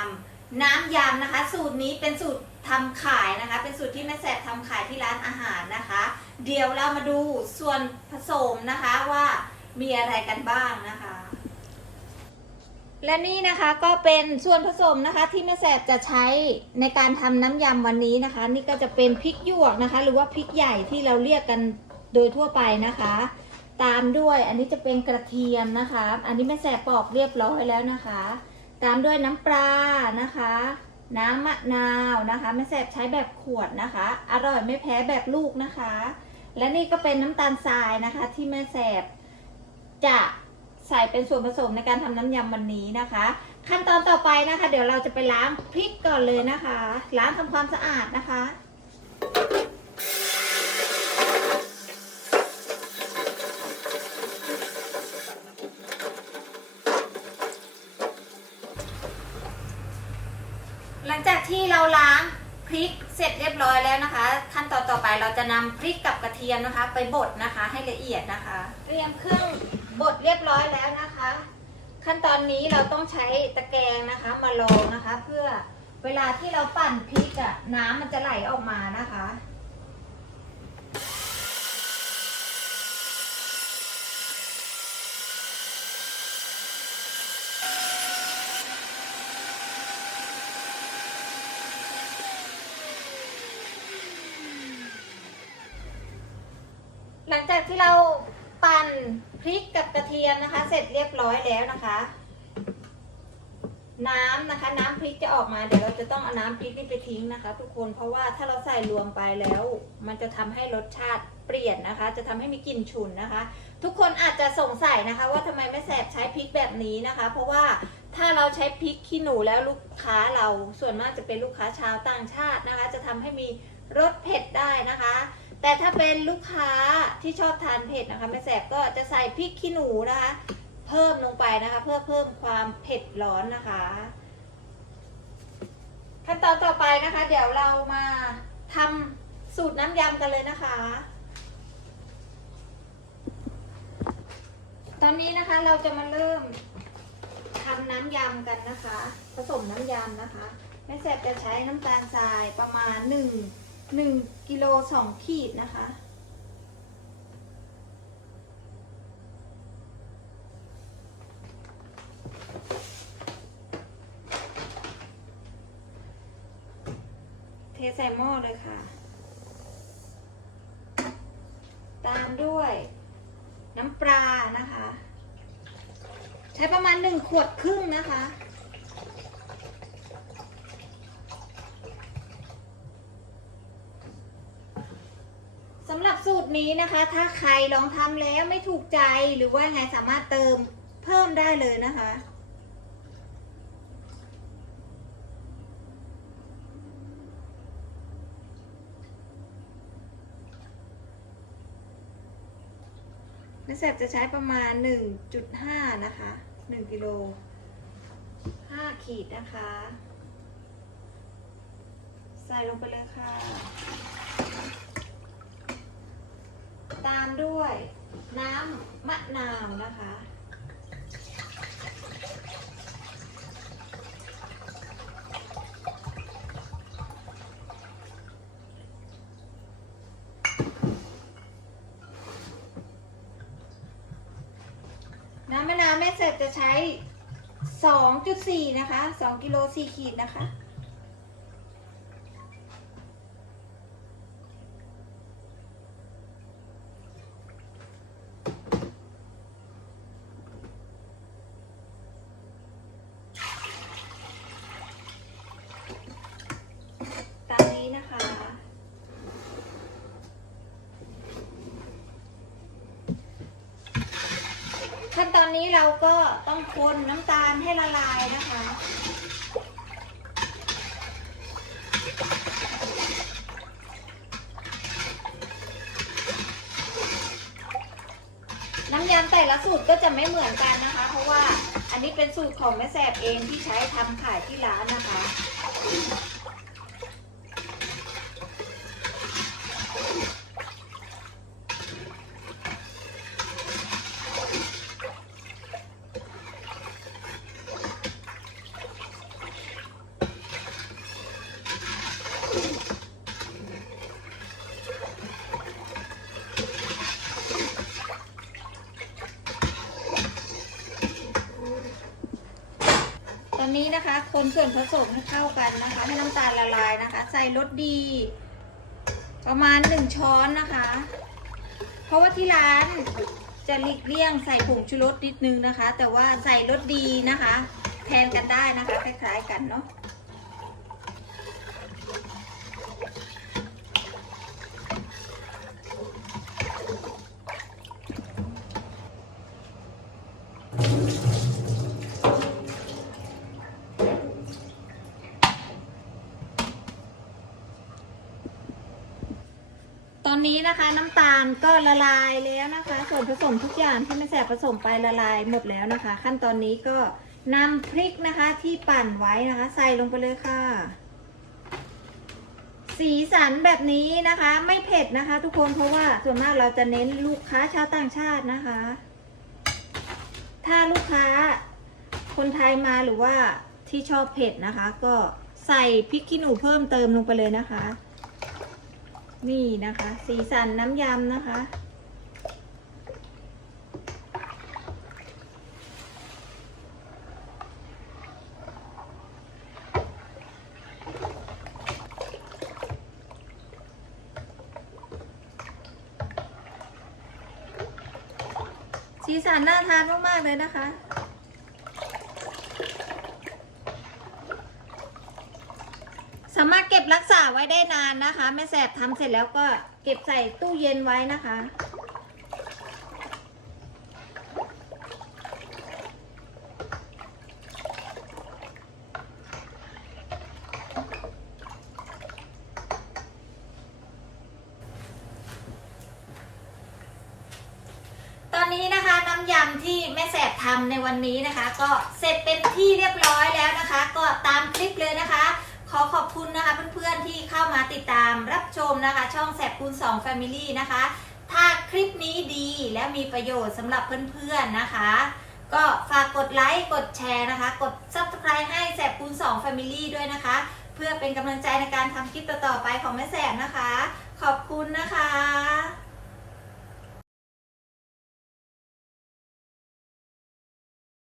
ัน้ำยำนะคะ สูตรนี้เป็นสูตรทำขายนะคะ เป็นสูตรที่แม่แสบทำขายที่ร้านอาหารนะคะ เดี๋ยวเรามาดูส่วนผสมนะคะว่ามีอะไรกันบ้างนะคะ และนี่นะคะก็เป็นส่วนผสมนะคะที่แม่แสบจะใช้ในการทำน้ำยำวันนี้นะคะ นี่ก็จะเป็นพริกหยวกนะคะ หรือว่าพริกใหญ่ที่เราเรียกกันโดยทั่วไปนะคะ ตามด้วยอันนี้จะเป็นกระเทียมนะคะ อันนี้แม่แสบปอกเรียบร้อยแล้วนะคะ ตามด้วยน้ำปลานะคะ น้ำมะนาวนะคะแม่แสบใช้แบบขวดนะคะ อร่อยไม่แพ้แบบลูกนะคะ และนี่ก็เป็นน้ำตาลทรายนะคะ ที่แม่แสบจะใส่เป็นส่วนผสมในการทำน้ำยำวันนี้นะคะ ขั้นตอนต่อไปนะคะ เดี๋ยวเราจะไปล้างพริกก่อนเลยนะคะ ล้างทำความสะอาดนะคะ หลังจาก ที่เราล้างพริกเสร็จเรียบร้อยแล้วนะคะ ขั้นตอนต่อไปเราจะนำพริกกับกระเทียมนะคะ ไปบดนะคะให้ละเอียดนะคะ เตรียมเครื่องบดเรียบร้อยแล้วนะคะ ขั้นตอนนี้เราต้องใช้ตะแกรงนะคะมาลองนะคะ เพื่อเวลาที่เราปั่นพริกอะน้ำมันจะไหลออกมานะคะ หลังจากที่เราปั่นพริกกับกระเทียมนะคะ เสร็จเรียบร้อยแล้วนะคะ น้ำนะคะ น้ำพริกจะออกมาเดี๋ยวเราจะต้องเอาน้ำพริกนี่ไปทิ้งนะคะ ทุกคนเพราะว่าถ้าเราใส่รวมไปแล้ว มันจะทำให้รสชาติเปลี่ยนนะคะ จะทำให้มีกลิ่นฉุนนะคะ ทุกคนอาจจะสงสัยนะคะ ว่าทำไมแม่แสบใช้พริกแบบนี้นะคะ เพราะว่าถ้าเราใช้พริกขี้หนูแล้วลูกค้าเราส่วนมากจะเป็นลูกค้าชาวต่างชาตินะคะ จะทำให้มีรสเผ็ดได้นะคะ แต่ถ้าเป็นลูกค้าที่ชอบทานเผ็ดนะคะแม่แสบก็จะใส่พริกขี้หนูนะคะ เพิ่มลงไปนะคะ เพื่อเพิ่มความเผ็ดร้อนนะคะ ขั้นตอนต่อไปนะคะ เดี๋ยวเรามาทำสูตรน้ำยำกันเลยนะคะ ตอนนี้นะคะเราจะมาเริ่มทำน้ำยำกันนะคะ ผสมน้ำยำนะคะแม่แสบจะใช้น้ำตาลทรายประมาณห หนึ่งกิโลสองขีดนะคะ เทใส่หม้อเลยค่ะ ตามด้วยน้ำปลานะคะ ใช้ประมาณหนึ่งขวดครึ่งนะคะ สูตรนี้นะคะ ถ้าใครลองทำแล้วไม่ถูกใจหรือว่าไงสามารถเติมเพิ่มได้เลยนะคะแม่แสบจะใช้ประมาณ 1.5 นะคะ 1กิโล5ขีดนะคะ ใส่ลงไปเลยค่ะ ตามด้วยน้ำมะนาวนะคะ น้ำมะนาวแม่เสร็จจะใช้ 2.4 นะคะ 2 กิโล4ขีดนะคะ ตามนี้นะคะ ขั้นตอนนี้เราก็ต้องคนน้ำตาลให้ละลายนะคะ น้ำยำแต่ละสูตรก็จะไม่เหมือนกันนะคะ เพราะว่าอันนี้เป็นสูตรของแม่แสบเองที่ใช้ทำขายที่ร้านนะคะ อนะคะ คนส่วนผสมให้เข้ากันนะคะ ให้น้ำตาลละลายนะคะ ใส่รสดี ประมาณหนึ่งช้อนนะคะ เพราะว่าที่ร้านจะหลีกเลี่ยงใส่ผงชูรสนิดนึงนะคะ แต่ว่าใส่รสดีนะคะ แทนกันได้นะคะคล้ายๆกันเนาะ นี้นะคะ น้ำตาลก็ละลายแล้วนะคะ ส่วนผสมทุกอย่างที่แม่แสบผสมไปละลายหมดแล้วนะคะ ขั้นตอนนี้ก็นำพริกนะคะที่ปั่นไว้นะคะ ใส่ลงไปเลยค่ะ สีสันแบบนี้นะคะ ไม่เผ็ดนะคะ ทุกคนเพราะว่าส่วนมากเราจะเน้นลูกค้าชาวต่างชาตินะคะ ถ้าลูกค้าคนไทยมาหรือว่าที่ชอบเผ็ดนะคะ ก็ใส่พริกขี้หนูเพิ่มเติมลงไปเลยนะคะ นี่นะคะ สีสันน้ำยำนะคะ สีสันน่าทานมาก ๆ เลยนะคะ สามารถเก็บรักษาไว้ได้นานนะคะ แม่แสบทำเสร็จแล้วก็เก็บใส่ตู้เย็นไว้นะคะตอนนี้นะคะน้ำยำที่แม่แสบทำในวันนี้นะคะ ก็เสร็จเป็นที่เรียบร้อยแล้วนะคะ ก็ตามคลิปเลยนะคะ ขอขอบคุณนะคะเพื่อนๆที่เข้ามาติดตามรับชมนะคะ ช่องแสบคูณ2 Family นะคะ ถ้าคลิปนี้ดีและมีประโยชน์สำหรับเพื่อนๆนะคะ ก็ฝากกดไลค์กดแชร์นะคะ กด Subscribe ให้แสบคูณ2 Family ด้วยนะคะ เพื่อเป็นกำลังใจในการทำคลิปต่อๆไปของแม่แสบนะคะ ขอบคุณนะคะ